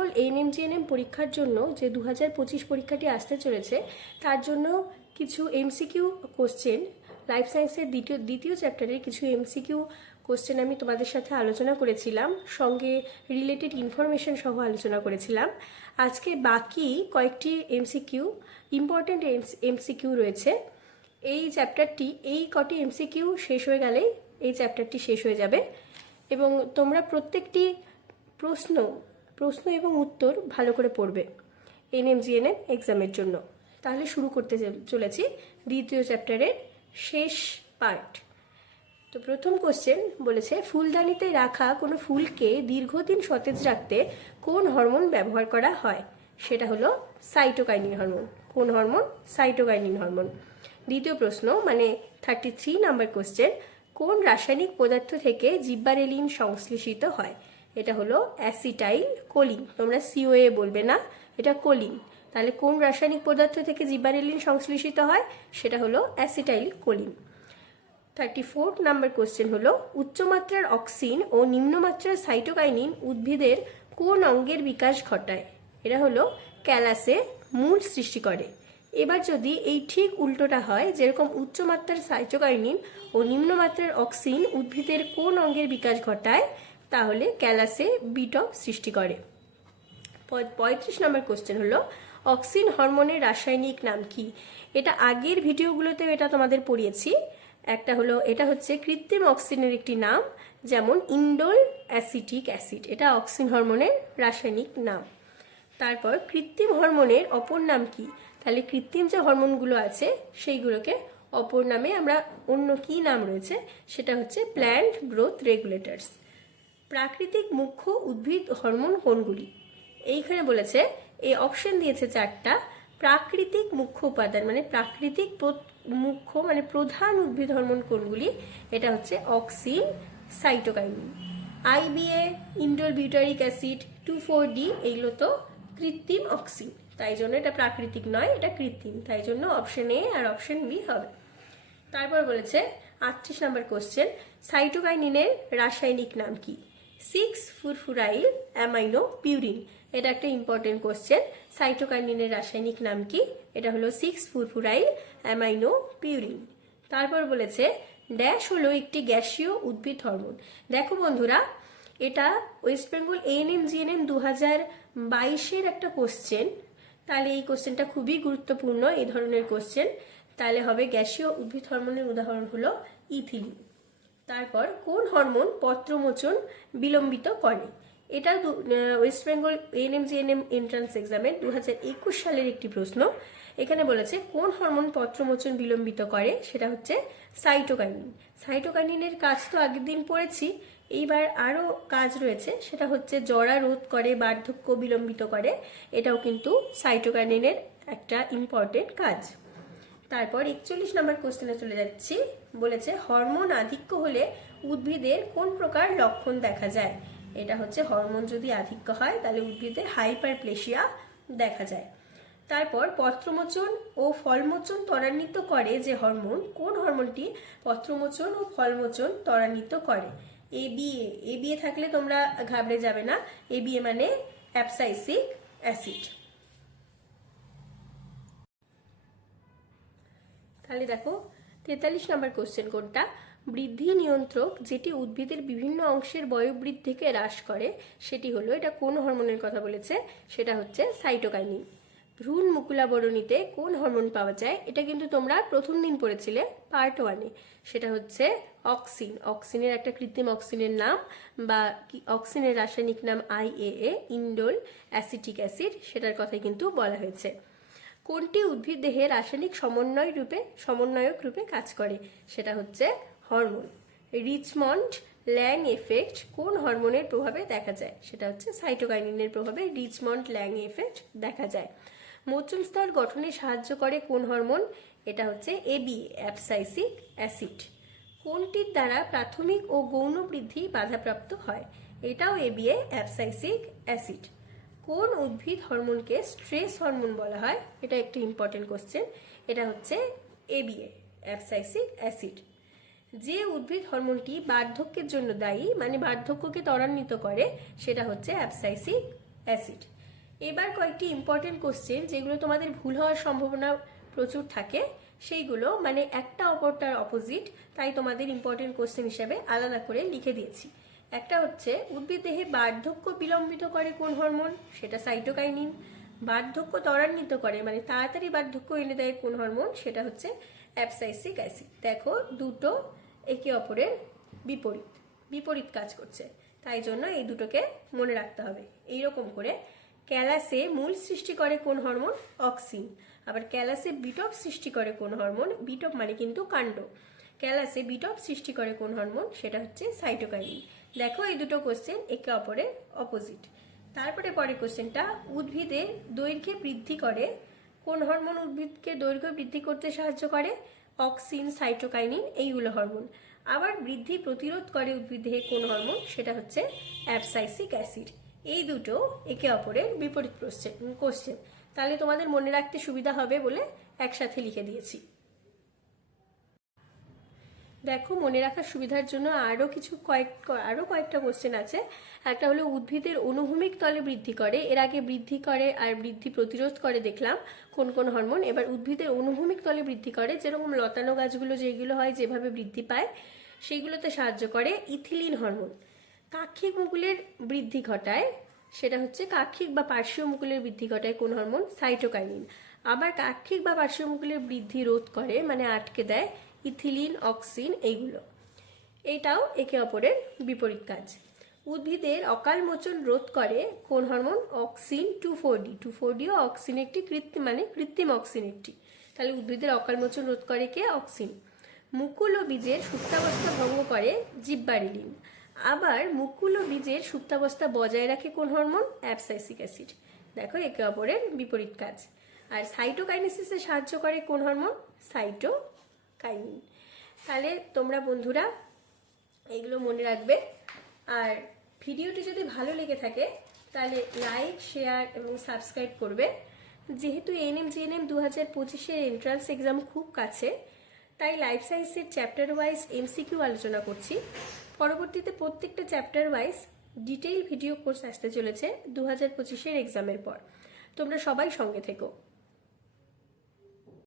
Bengal ANM পরীক্ষার জন্য যে দু হাজার পঁচিশ পরীক্ষাটি আসতে চলেছে, তার জন্য কিছু এমসিকিউ কোশ্চেন লাইফ সায়েন্সের দ্বিতীয় দ্বিতীয় চ্যাপ্টারের কিছু এমসিকিউ কোশ্চেন আমি তোমাদের সাথে আলোচনা করেছিলাম, সঙ্গে রিলেটেড ইনফরমেশন সহ আলোচনা করেছিলাম। আজকে বাকি কয়েকটি এমসিকিউ ইম্পর্টেন্ট এমসিকিউ রয়েছে। এই চ্যাপ্টারটি এই কটি এমসিকিউ শেষ হয়ে গেলেই এই চ্যাপ্টারটি শেষ হয়ে যাবে। এবং তোমরা প্রত্যেকটি প্রশ্ন প্রশ্ন এবং উত্তর ভালো করে পড়বে। এনএমজিএনএম এক্সামের জন্য। তাহলে শুরু করতে চলেছি দ্বিতীয় চ্যাপ্টারের শেষ পার্ট। তো প্রথম কোশ্চেন বলেছে, ফুলদানিতে রাখা কোনো ফুলকে দীর্ঘদিন সতেজ রাখতে কোন হরমোন ব্যবহার করা হয়? সেটা হলো সাইটোকাইনিন হরমোন। কোন হরমোন? Cytokinin hormone. দ্বিতীয় প্রশ্ন মানে থার্টি থ্রি নাম্বার কোশ্চেন কোন রাসায়নিক পদার্থ থেকে জিব্বারেলিন সংশ্লেষিত হয়? এটা হলো অ্যাসিটাইল কোলিন। তোমরা সিওএ বলবে না, এটা কোলিন। তাহলে কোন রাসায়নিক পদার্থ থেকে জিব্বারেলিন সংশ্লেষিত হয়? সেটা হলো acetylcholine. Thirty fourth number question হলো, উচ্চমাত্রার অক্সিন ও নিম্নমাত্রার সাইটোকাইনিন উদ্ভিদের কোন অঙ্গের বিকাশ ঘটায়? এরা হলো ক্যালাসে মূল সৃষ্টি করে। এবার যদি এই ঠিক উল্টোটা হয়, যেরকম উচ্চমাত্রার সাইটোকাইনিন ও নিম্নমাত্রার অক্সিন উদ্ভিদের কোন অঙ্গের বিকাশ ঘটায়? তাহলে ক্যালাসে বিটক সৃষ্টি করে। পঁয়ত্রিশ নম্বর কোশ্চেন হলো, অক্সিন হরমোনের রাসায়নিক নাম কি? এটা আগের ভিডিওগুলোতেও এটা তোমাদের পড়িয়েছি। একটা হলো, এটা হচ্ছে কৃত্রিম অক্সিনের একটি নাম, যেমন ইন্ডোল অ্যাসিটিক অ্যাসিড। এটা অক্সিন হরমোনের রাসায়নিক নাম। তারপর কৃত্রিম হরমোনের অপর নাম কি? তাহলে কৃত্রিম যে হরমোনগুলো আছে, সেইগুলোকে অপর নামে আমরা অন্য কি নাম রয়েছে? সেটা হচ্ছে প্ল্যান্ট গ্রোথ রেগুলেটরস প্রাকৃতিক মুখ্য উদ্ভিদ হরমোন কোনগুলি? এইখানে বলেছে, এই অপশন দিয়েছে চারটা। প্রাকৃতিক মুখ্য উপাদান মানে প্রাকৃতিক প্র- মুখ্য মানে প্রধান উদ্ভিদ হরমোন কোনগুলি? এটা হচ্ছে auxin, cytokinin. IBA indole butyric acid, two four D, এইগুলো তো কৃত্রিম অক্সিন। তাই জন্য এটা প্রাকৃতিক নয়, এটা কৃত্রিম। তাই জন্য অপশন এ আর অপশন বি হবে। তারপর বলেছে, আটত্রিশ নম্বর কোশ্চেন সাইটোকাইনিনের রাসায়নিক নাম কি? সিক্স ফুরফুরাইল অ্যামাইনো পিউরিন এটা একটা ইম্পর্টেন্ট কোশ্চেন সাইটোকাইনিনের রাসায়নিক নাম কি? এটা হলো সিক্স ফুরফুরাইল অ্যামাইনো পিউরিন তারপর বলেছে ড্যাশ হলো একটি গ্যাসীয় উদ্ভিদ হরমোন। দেখো বন্ধুরা, এটা ওয়েস্ট বেঙ্গল এএনএম জিএনএম দু হাজার বাইশের একটা কোশ্চেন তাহলে এই কোশ্চেনটা খুবই গুরুত্বপূর্ণ, এই ধরনের কোশ্চেন তাহলে হবে গ্যাসীয় উদ্ভিদ হরমোনের উদাহরণ হলো ইথিলিন। তারপর কোন হরমোন পত্রমোচন বিলম্বিত করে? এটা West Bengal ANM GNM entrance এক্সামের দু হাজার একুশ সালের একটি প্রশ্ন। এখানে বলেছে, কোন হরমোন পত্রমোচন বিলম্বিত করে? সেটা হচ্ছে সাইটোকাইনিন সাইটোকাইনিনের কাজ তো আগের দিন পড়েছি, এইবার আরও কাজ রয়েছে, সেটা হচ্ছে জরা রোধ করে, বার্ধক্য বিলম্বিত করে। এটাও কিন্তু সাইটোকাইনিনের একটা ইম্পর্টেন্ট কাজ। তারপর একচল্লিশ নম্বর কোশ্চেনে চলে যাচ্ছি। বলেছে হরমোন আধিক্য হলে উদ্ভিদের কোন প্রকার লক্ষণ দেখা যায়? এটা হচ্ছে হরমোন যদি আধিক্য হয়, তাহলে উদ্ভিদের হাইপারপ্লেশিয়া দেখা যায়। তারপর পত্রমোচন ও ফলমোচন ত্বরান্বিত করে যে হরমোন কোন হরমোনটি পত্রমোচন ও ফলমোচন ত্বরান্বিত করে? এ বিএ এ বিএ থাকলে তোমরা ঘাবড়ে যাবে না। এ বিএ মানে অ্যাপসাইসিক অ্যাসিড। তাহলে দেখো, তেতাল্লিশ নম্বর কোশ্চেন কোনটা? বৃদ্ধি নিয়ন্ত্রক যেটি উদ্ভিদের বিভিন্ন অংশের বয়োবৃদ্ধিকে হ্রাস করে, সেটি হলো, এটা কোন হরমোনের কথা বলেছে? সেটা হচ্ছে সাইটোকাইনিন ভ্রূণ মুকুলাবরণীতে কোন হরমোন পাওয়া যায়? এটা কিন্তু তোমরা প্রথম দিন পড়েছিলে পার্ট ওয়ানে সেটা হচ্ছে অক্সিন অক্সিনের একটা কৃত্রিম অক্সিনের নাম, বা অক্সিনের রাসায়নিক নাম আইএএ ইন্ডোল অ্যাসিটিক অ্যাসিড সেটার কথাই কিন্তু বলা হয়েছে। কোনটি উদ্ভিদ দেহে রাসায়নিক সমন্বয় রূপে, সমন্বয়ক রূপে কাজ করে? সেটা হচ্ছে হরমোন। রিচমন্ড ল্যাং এফেক্ট কোন হরমোনের প্রভাবে দেখা যায়? সেটা হচ্ছে সাইটোকাইনিনের প্রভাবে রিচমন্ড ল্যাং এফেক্ট দেখা যায়। মোচন স্তর গঠনে সাহায্য করে কোন হরমোন? এটা হচ্ছে এবি অ্যাপসাইসিক অ্যাসিড। কোনটির দ্বারা প্রাথমিক ও গৌণ বৃদ্ধি বাধাপ্রাপ্ত হয়? এটাও এবিএ অ্যাপসাইসিক অ্যাসিড। কোন উদ্ভিদ হরমোনকে স্ট্রেস হরমোন বলা হয়? এটা একটি ইম্পর্টেন্ট কোশ্চেন এটা হচ্ছে এবিএ অ্যাপসাইসিক অ্যাসিড যে উদ্ভিদ হরমোনটি বার্ধক্যের জন্য দায়ী মানে বার্ধক্যকে ত্বরান্বিত করে, সেটা হচ্ছে অ্যাপসাইসিক অ্যাসিড এবার কয়েকটি ইম্পর্টেন্ট কোশ্চেন যেগুলো তোমাদের ভুল হওয়ার সম্ভাবনা প্রচুর থাকে, সেইগুলো মানে একটা অপরটার অপোজিট তাই তোমাদের ইম্পর্টেন্ট কোশ্চেন হিসাবে আলাদা করে লিখে দিয়েছি। একটা হচ্ছে উদ্ভিদ দেহে বার্ধক্য বিলম্বিত করে কোন হরমোন? সেটা সাইটোকাইনিন বার্ধক্য ত্বরান্বিত করে মানে তাড়াতাড়ি বার্ধক্য এনে দেয় কোন হরমোন? সেটা হচ্ছে অ্যাপসাইসিক অ্যাসিড। দেখো, দুটো একে অপরের বিপরীত বিপরীত কাজ করছে। তাই জন্য এই দুটোকে মনে রাখতে হবে। এইরকম করে ক্যালাসে মূল সৃষ্টি করে কোন হরমোন? অক্সিন। আবার ক্যালাসে বিটপ সৃষ্টি করে কোন হরমোন? বিটপ মানে কিন্তু কাণ্ড। ক্যালাসে বিটপ সৃষ্টি করে কোন হরমোন? সেটা হচ্ছে সাইটোকাইনিন দেখো এই দুটো কোশ্চেন একে অপরের অপোজিট তারপরে পরে কোশ্চেনটা উদ্ভিদে দৈর্ঘ্যে বৃদ্ধি করে, কোন হরমোন উদ্ভিদকে দৈর্ঘ্য বৃদ্ধি করতে সাহায্য করে? অক্সিন সাইটোকাইনিন এইগুলো হরমোন আবার বৃদ্ধি প্রতিরোধ করে উদ্ভিদে কোন হরমোন সেটা হচ্ছে অ্যাপসাইসিক অ্যাসিড এই দুটো একে অপরের বিপরীত কোশ্চেন তাহলে তোমাদের মনে রাখতে সুবিধা হবে বলে একসাথে লিখে দিয়েছি। দেখো, মনে রাখার সুবিধার জন্য আরও কিছু কয়েক আরও কয়েকটা কোশ্চেন আছে। একটা হলো, উদ্ভিদের অনুভূমিক তলে বৃদ্ধি করে। এর আগে বৃদ্ধি করে আর বৃদ্ধি প্রতিরোধ করে দেখলাম কোন কোন হরমোন এবার উদ্ভিদের অনুভূমিক তলে বৃদ্ধি করে, যেরকম লতানো গাছগুলো যেগুলো হয়, যেভাবে বৃদ্ধি পায়, সেইগুলোতে সাহায্য করে ইথিলিন হরমোন কাক্ষিক মুকুলের বৃদ্ধি ঘটায়, সেটা হচ্ছে কাক্ষিক বা পার্শ্বীয় মুকুলের বৃদ্ধি ঘটায় কোন হরমোন সাইটোকাইনিন আবার কাক্ষিক বা পার্শ্বীয় মুকুলের বৃদ্ধি রোধ করে মানে আটকে দেয় ইথিলিন, অক্সিন এইগুলো। এটাও একে অপরের বিপরীত কাজ। উদ্ভিদের অকাল মোচন রোধ করে কোন hormone? Auxin two four D. Two four deo auxin একটি কৃত্রিম মানে কৃত্রিম অক্সিন একটি। তাহলে উদ্ভিদের অকাল মোচন রোধ করে কে? অক্সিন। মুকুল ও বীজের সুপ্তাবস্থা ভঙ্গ করে জিব্বারিলিন। আবার মুকুল ও বীজের সুপ্তাবস্থা বজায় রাখে কোন হরমোন? Abscisic acid. দেখো, একে অপরের বিপরীত কাজ। আর সাইটোকাইনেসিসে সাহায্য করে কোন হরমোন? সাইটো কাইনিন তাহলে তোমরা বন্ধুরা, এইগুলো মনে রাখবে। আর ভিডিওটি যদি ভালো লেগে থাকে, তাহলে লাইক, শেয়ার এবং সাবস্ক্রাইব করবে। যেহেতু এনএম জিএনএম দু হাজার পঁচিশের এন্ট্রান্স এক্সাম খুব কাছে, তাই লাইফ সায়েন্সের চ্যাপ্টার ওয়াইজ এমসিকিউ আলোচনা করছি। পরবর্তীতে প্রত্যেকটা chapter wise detail video course আসতে চলেছে দু হাজার পঁচিশের এক্সামের পর। তোমরা সবাই সঙ্গে থেকো।